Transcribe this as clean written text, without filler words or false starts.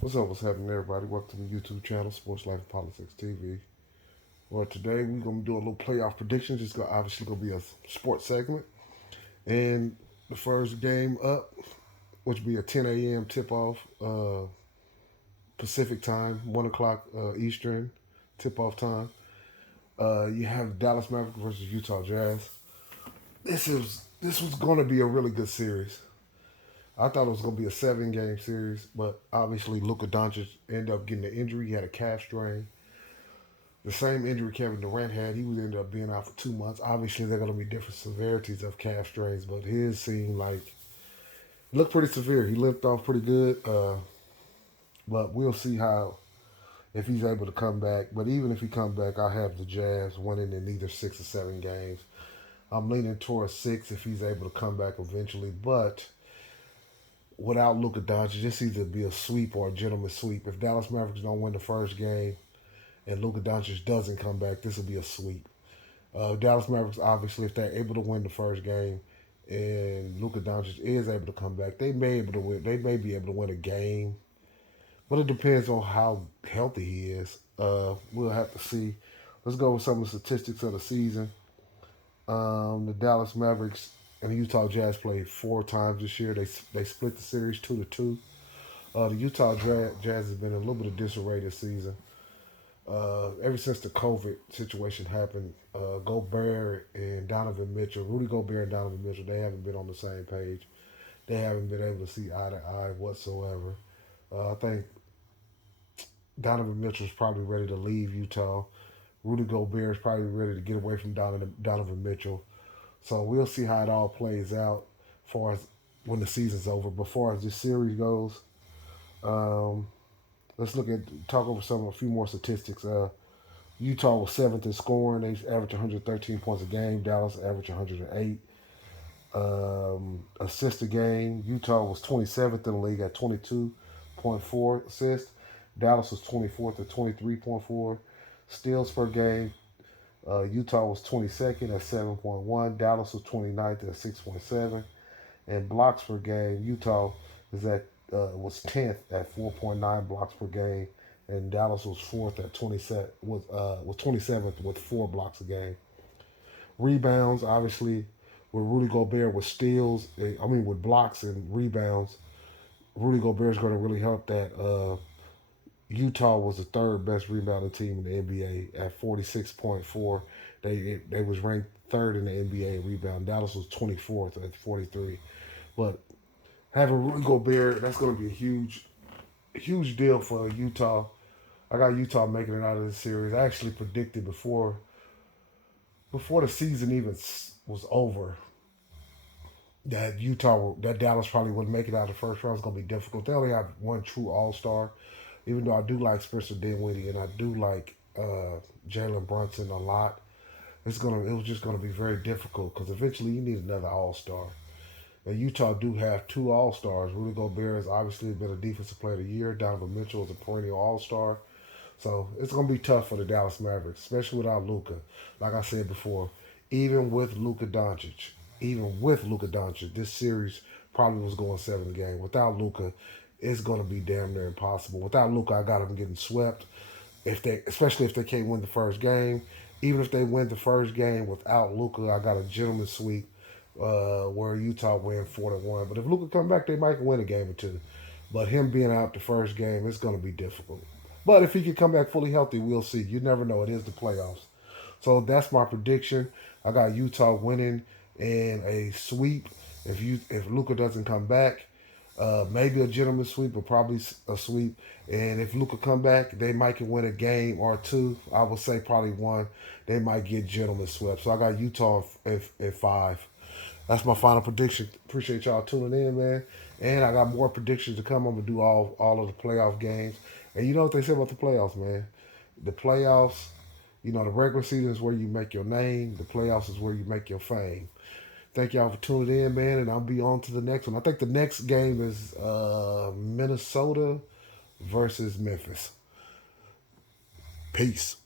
What's up? What's happening, everybody? Welcome to the YouTube channel, Sports Life and Politics TV. Well, today we're gonna do a little playoff predictions. It's obviously gonna be a sports segment, and the first game up, which will be a 10 a.m. tip-off Pacific time, 1 o'clock Eastern tip-off time. You have Dallas Mavericks versus Utah Jazz. This was going to be a really good series. I thought it was going to be a 7-game series, but obviously Luka Doncic ended up getting an injury. He had a calf strain. The same injury Kevin Durant had. He would end up being out for 2 months. Obviously, there are going to be different severities of calf strains, but his seemed like looked pretty severe. He limped off pretty good, but we'll see how if he's able to come back. But even if he comes back, I have the Jazz winning in either 6 or 7 games. I'm leaning towards 6 if he's able to come back eventually, but without Luka Doncic, this either be a sweep or a gentleman's sweep. If Dallas Mavericks don't win the first game and Luka Doncic doesn't come back, this will be a sweep. Dallas Mavericks, obviously, if they're able to win the first game and Luka Doncic is able to come back, they may able to win. They may be able to win a game, but it depends on how healthy he is. We'll have to see. Let's go with some of the statistics of the season. The Dallas Mavericks and the Utah Jazz played 4 times this year. They split the series 2-2. The Utah Jazz has been in a little bit of disarray this season. Ever since the COVID situation happened, Gobert and Donovan Mitchell, Rudy Gobert and Donovan Mitchell, they haven't been on the same page. They haven't been able to see eye to eye whatsoever. I think Donovan Mitchell's probably ready to leave Utah. Rudy Gobert is probably ready to get away from Donovan Mitchell. So we'll see how it all plays out as far as when the season's over. But as far as this series goes, um, let's talk over a few more statistics. Utah was 7th in scoring. They averaged 113 points a game. Dallas averaged 108. Assists a game. Utah was 27th in the league at 22.4 assists. Dallas was 24th at 23.4. Steals per game. Utah was 22nd at 7.1. Dallas was 29th at 6.7. And blocks per game, Utah was 10th at 4.9 blocks per game, and Dallas was 4th at 27th with 4 blocks a game. Rebounds, obviously, with Rudy Gobert with steals, with blocks and rebounds, Rudy Gobert is going to really help that. Utah was the 3rd best rebounding team in the NBA at 46.4. They was ranked 3rd in the NBA rebound. Dallas was 24th at 43. But having Rudy Gobert, that's going to be a huge deal for Utah. I got Utah making it out of this series. I actually predicted before the season even was over that Dallas probably wouldn't make it out of the first round. It's going to be difficult. They only have one true All-Star. Even though I do like Spencer Dinwiddie and I do like Jalen Brunson a lot, it was just gonna be very difficult because eventually you need another All Star. And Utah do have 2 All Stars. Rudy Gobert has obviously been a Defensive Player of the Year. Donovan Mitchell is a perennial All Star. So it's gonna be tough for the Dallas Mavericks, especially without Luka. Like I said before, even with Luka Doncic, this series probably was going 7 games. Without Luka, it's going to be damn near impossible. Without Luka, I got them getting swept. Especially if they can't win the first game, even if they win the first game without Luka, I got a gentleman's sweep where Utah win 4-1. But if Luka come back, they might win a game or two. But him being out the first game, it's going to be difficult. But if he can come back fully healthy, we'll see. You never know. It is the playoffs. So that's my prediction. I got Utah winning in a sweep. If Luka doesn't come back, maybe a gentleman's sweep, but probably a sweep. And if Luka come back, they might can win a game or 2. I would say probably 1. They might get gentleman's swept. So I got Utah at 5. That's my final prediction. Appreciate y'all tuning in, man. And I got more predictions to come. I'm gonna do all of the playoff games. And you know what they say about the playoffs, man? The playoffs, the regular season is where you make your name. The playoffs is where you make your fame. Thank y'all for tuning in, man, and I'll be on to the next one. I think the next game is Minnesota versus Memphis. Peace.